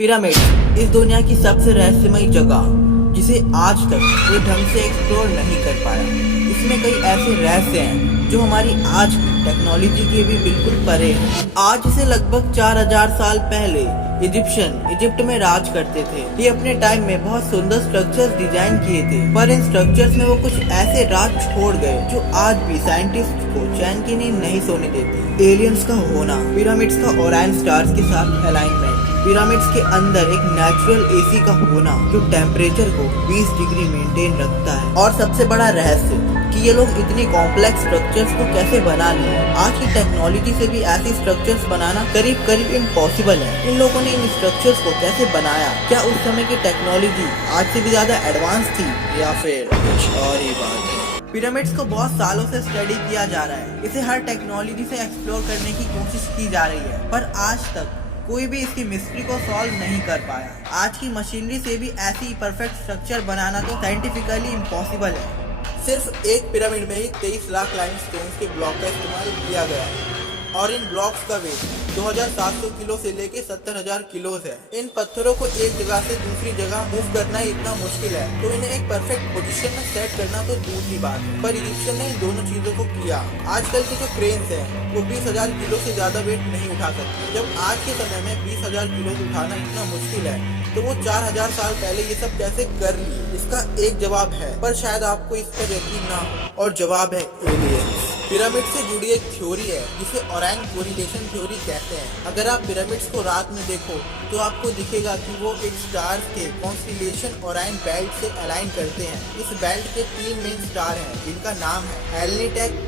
Pyramid इस दुनिया की सबसे रहस्यमयी जगह जिसे आज तक कोई ढंग से एक्सप्लोर नहीं कर पाया। इसमें कई ऐसे रहस्य हैं जो हमारी आज की टेक्नोलॉजी के भी बिल्कुल परे हैं। आज से लगभग 4000 साल पहले इजिप्ट में राज करते थे। ये अपने टाइम में बहुत सुंदर स्ट्रक्चर्स डिजाइन किए थे, पर इन स्ट्रक्चर्स में वो कुछ ऐसे राज छोड़ गए जो आज भी साइंटिस्ट को चैन की नींद नहीं सोने देती। एलियंस का होना, पिरामिड्स का ओरायन स्टार्स के साथ अलाइनमेंट, पिरामिड्स के अंदर एक नेचुरल एसी का होना जो टेम्परेचर को 20 डिग्री मेंटेन रखता है, और सबसे बड़ा रहस्य कि ये लोग इतनी कॉम्प्लेक्स स्ट्रक्चर्स को कैसे बना लिए। आज की टेक्नोलॉजी से भी ऐसी स्ट्रक्चर्स बनाना करीब करीब इम्पॉसिबल है। इन लोगों ने इन स्ट्रक्चर्स को कैसे बनाया? क्या उस समय की टेक्नोलॉजी आज से भी ज्यादा एडवांस थी या फिर कुछ और ही बात है? पिरामिड्स को बहुत सालों से स्टडी किया जा रहा है। इसे हर टेक्नोलॉजी से एक्सप्लोर करने की कोशिश की जा रही है, पर आज तक कोई भी इसकी मिस्ट्री को सॉल्व नहीं कर पाया। आज की मशीनरी से भी ऐसी परफेक्ट स्ट्रक्चर बनाना तो साइंटिफिकली इम्पॉसिबल है। सिर्फ एक पिरामिड में ही 23 लाख लाइमस्टोन के ब्लॉक का इस्तेमाल किया गया है, और इन ब्लॉक्स का वेट 2700 किलो से लेके 70,000 किलो है। इन पत्थरों को एक जगह से दूसरी जगह मूव करना ही इतना मुश्किल है, तो इन्हें एक परफेक्ट पोजीशन में सेट करना तो दूर की बात है। पर इजिप्शियन ने इन दोनों चीजों को किया। आजकल के जो क्रेन्स हैं वो 20,000 किलो से ज्यादा वेट नहीं उठा सकते। जब आज के समय में 20,000 किलो उठाना इतना मुश्किल है, तो वो 4000 साल पहले ये सब कैसे कर लिए? इसका एक जवाब है, पर शायद आपको इस पर यकीन ना हो, और जवाब है एलियंस। पिरामिड से जुड़ी एक थ्योरी है जिसे ओरायन कोरिलेशन थ्योरी कहते हैं। अगर आप पिरामिड्स को रात में देखो तो आपको दिखेगा कि वो एक स्टार के कॉन्स्टिलेशन ओरायन बेल्ट से अलाइन करते हैं। इस बेल्ट के 3 मेन स्टार हैं जिनका नाम है एलनीटेक,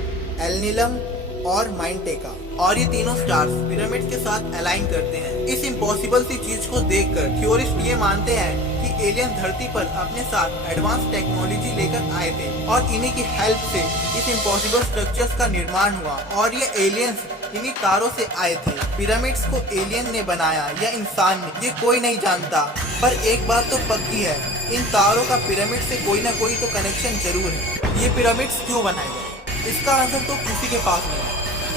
एलनीलम और माइंटेका, और ये तीनों स्टार्स पिरामिड के साथ अलाइन करते हैं। इस इम्पॉसिबल सी चीज को देखकर थ्योरिस्ट ये मानते हैं कि एलियन धरती पर अपने साथ एडवांस टेक्नोलॉजी लेकर आए थे, और इन्हीं की हेल्प से इस इम्पॉसिबल स्ट्रक्चर्स का निर्माण हुआ, और ये एलियंस इन्हीं तारों से आए थे। पिरामिड्स को एलियन ने बनाया या इंसान ने, ये कोई नहीं जानता, पर एक बात तो पक्की है, इन तारों का पिरामिड से कोई ना कोई तो कनेक्शन जरूर है। ये पिरामिड्स क्यों बनाए गए, इसका आंसर तो किसी के पास नहीं है,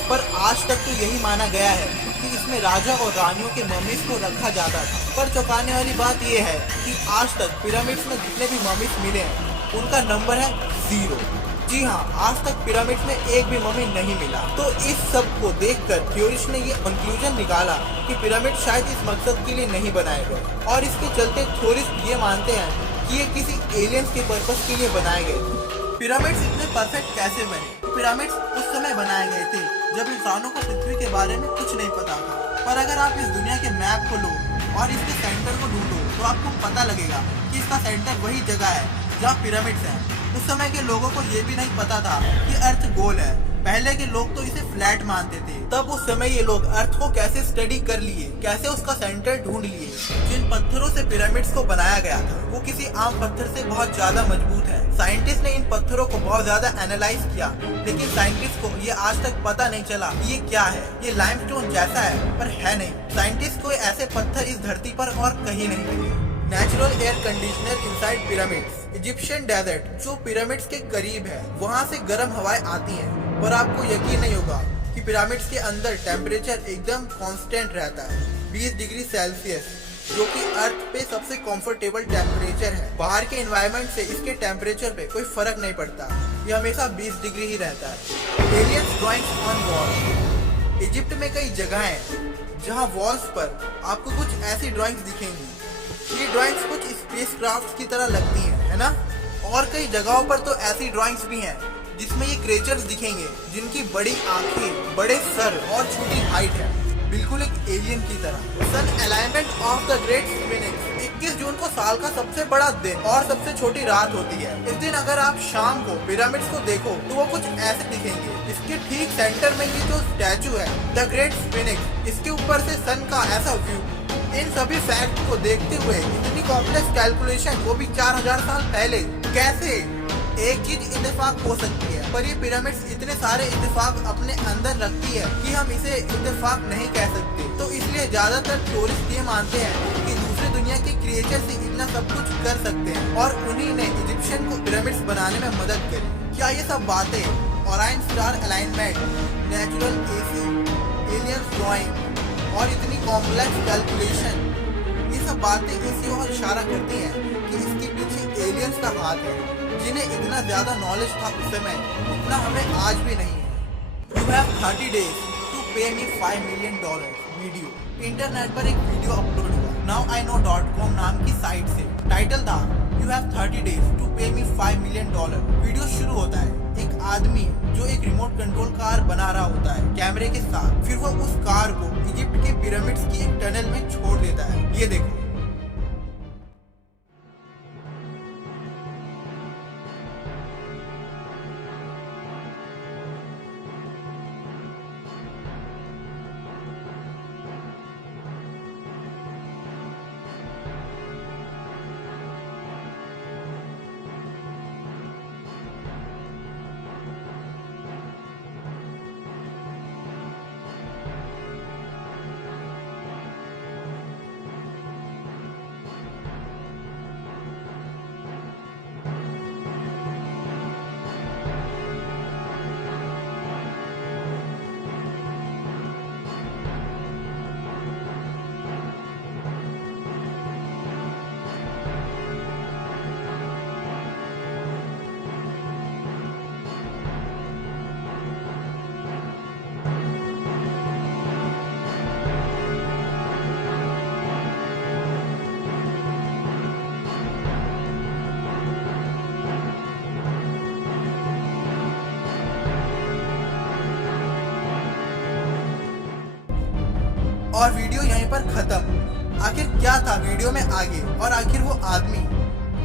पर आज तक तो यही माना गया है कि इसमें राजा और रानियों के मम्मीज को रखा जाता था। पर चौंकाने वाली बात यह है कि आज तक पिरामिड्स में जितने भी मम्मीज मिले हैं उनका नंबर है 0। जी हाँ, आज तक पिरामिड्स में एक भी मम्मी नहीं मिला। तो इस सब को देखकर थ्योरिस्ट ने ये कंक्लूजन निकाला कि पिरामिड शायद इस मकसद के लिए नहीं बनाए गए, और इसके चलते थ्योरिस्ट ये मानते हैं कि ये किसी एलियंस के पर्पस के लिए बनाए गए। पिरामिड्स इतने परफेक्ट कैसे बने? पिरामिड्स उस समय बनाए गए थे जब इंसानों को पृथ्वी के बारे में कुछ नहीं पता था। पर अगर आप इस दुनिया के मैप को लो और इसके सेंटर को ढूंढो तो आपको पता लगेगा कि इसका सेंटर वही जगह है जहाँ पिरामिड्स हैं। उस समय के लोगों को ये भी नहीं पता था कि अर्थ गोल है। पहले के लोग तो इसे फ्लैट मानते थे। तब उस समय ये लोग अर्थ को कैसे स्टडी कर लिए, कैसे उसका सेंटर ढूंढ लिए। जिन पत्थरों से पिरामिड्स को बनाया गया था वो किसी आम पत्थर से बहुत ज्यादा मजबूत है। साइंटिस्ट ने इन पत्थरों को बहुत ज्यादा एनालाइज किया, लेकिन साइंटिस्ट को ये आज तक पता नहीं चला ये क्या है। ये लाइमस्टोन जैसा है पर है नहीं। साइंटिस्ट को ऐसे पत्थर इस धरती पर और कहीं नहीं मिले। Natural air conditioner inside pyramids. Egyptian desert जो पिरामिड्स के करीब है, वहाँ से गर्म हवाएं आती हैं, पर आपको यकीन नहीं होगा कि पिरामिड्स के अंदर टेम्परेचर एकदम कांस्टेंट रहता है, 20 डिग्री सेल्सियस, जो कि अर्थ पे सबसे कंफर्टेबल टेम्परेचर है। बाहर के एनवायरनमेंट से इसके टेम्परेचर पे कोई फर्क नहीं पड़ता, ये हमेशा 20 डिग्री ही रहता है। Aliens drawings on wall. Egypt में कई जगह हैं जहाँ वॉल्स पर आपको कुछ ऐसी ड्राइंग्स दिखेंगी। ये ड्राइंग्स कुछ स्पेसक्राफ्ट की तरह लगती है ना? और कई जगहों पर तो ऐसी ड्राइंग्स भी हैं जिसमें ये क्रिएचर्स दिखेंगे जिनकी बड़ी आंखें, बड़े सर और छोटी हाइट है, बिल्कुल एक एलियन की तरह। Sun alignment of the great phoenix. 21 जून को साल का सबसे बड़ा दिन और सबसे छोटी रात होती है। इस दिन अगर आप शाम को पिरामिड्स को देखो तो वो कुछ ऐसे दिखेंगे। इसके ठीक सेंटर में ये जो स्टैचू है द ग्रेट फिनिक्स, इसके ऊपर से सन का ऐसा व्यू। इन सभी फैक्ट को देखते हुए इतनी कॉम्प्लेक्स कैलकुलेशन, वो भी 4000 साल पहले, कैसे एक चीज इत्तेफाक हो सकती है? पर ये पिरामिड्स इतने सारे इत्तेफाक अपने अंदर रखती है कि हम इसे इत्तेफाक नहीं कह सकते। तो इसलिए ज्यादातर टूरिस्ट ये मानते हैं कि दूसरी दुनिया के क्रिएचर से इतना सब कुछ कर सकते हैं, और उन्हीं ने इजिप्शियन को पिरामिड्स बनाने में मदद करी। क्या ये सब बातें, Orion star alignment, natural AC, aliens drawing और इतनी कॉम्प्लेक्स कैलकुलेशन, ये सब बातें इसी ओर इशारा करती हैं कि इसके पीछे एलियंस का हाथ है, जिन्हें इतना ज्यादा नॉलेज था उस समय, इतना हमें आज भी नहीं है। You have 30 days to pay me $5 million video. Internet पर एक वीडियो अपलोड हुआ nowiknow.com नाम की साइट से। टाइटल था You have 30 days to pay me $5 million। Video शुरू होता है एक आदमी जो एक रिमोट कंट्रोल कार बना रहा होता है कैमरे के साथ। फिर वो उस कार को इजिप्ट के पिरामिड्स की एक टनल में छोड़ देता है। ये देखो। और वीडियो यहीं पर खत्म। आखिर क्या था वीडियो में आगे, और आखिर वो आदमी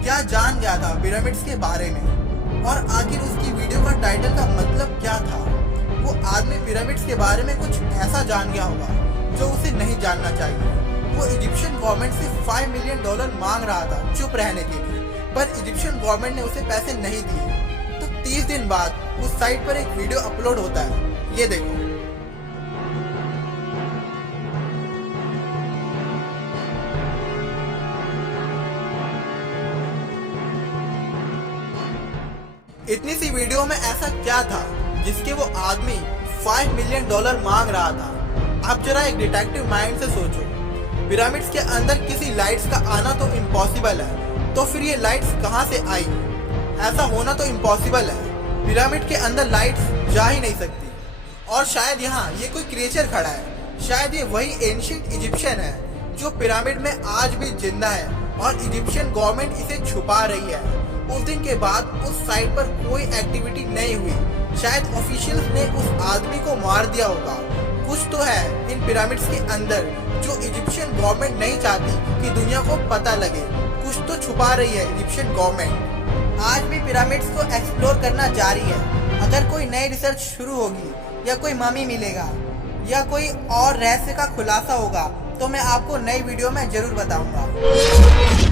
क्या जान गया था पिरामिड्स के बारे में, और आखिर उसकी वीडियो का टाइटल का मतलब क्या था। वो आदमी पिरामिड्स के बारे में कुछ ऐसा जान गया होगा जो उसे नहीं जानना चाहिए। वो इजिप्शियन गवर्नमेंट से $5 मिलियन मांग रहा था चुप रहने के लिए, पर इजिप्शियन गवर्नमेंट ने उसे पैसे नहीं दिए। तो 30 दिन बाद उस साइट पर एक वीडियो अपलोड होता है। ये देखो। इतनी सी वीडियो में ऐसा क्या था जिसके वो आदमी $5 मिलियन मांग रहा था। आप जरा एक डिटेक्टिव माइंड से सोचो, पिरामिड्स के अंदर किसी लाइट्स का आना तो इम्पॉसिबल है, तो फिर ये लाइट्स कहाँ से आई? ऐसा होना तो इम्पॉसिबल है। पिरामिड के अंदर लाइट्स जा ही नहीं सकती। और शायद यहाँ ये कोई क्रिएचर खड़ा है, शायद ये वही एंशिएंट इजिप्शियन है जो पिरामिड में आज भी जिंदा है, और इजिप्शियन गवर्नमेंट इसे छुपा रही है। उस दिन के बाद उस साइट पर कोई एक्टिविटी नहीं हुई। शायद ऑफिशियल्स ने उस आदमी को मार दिया होगा। कुछ तो है इन पिरामिड्स के अंदर जो इजिप्शियन गवर्नमेंट नहीं चाहती कि दुनिया को पता लगे। कुछ तो छुपा रही है इजिप्शियन गवर्नमेंट। आज भी पिरामिड्स को एक्सप्लोर करना जारी है। अगर कोई नई रिसर्च शुरू होगी, या कोई ममी मिलेगा, या कोई और रहस्य का खुलासा होगा, तो मैं आपको नई वीडियो में जरूर बताऊंगा।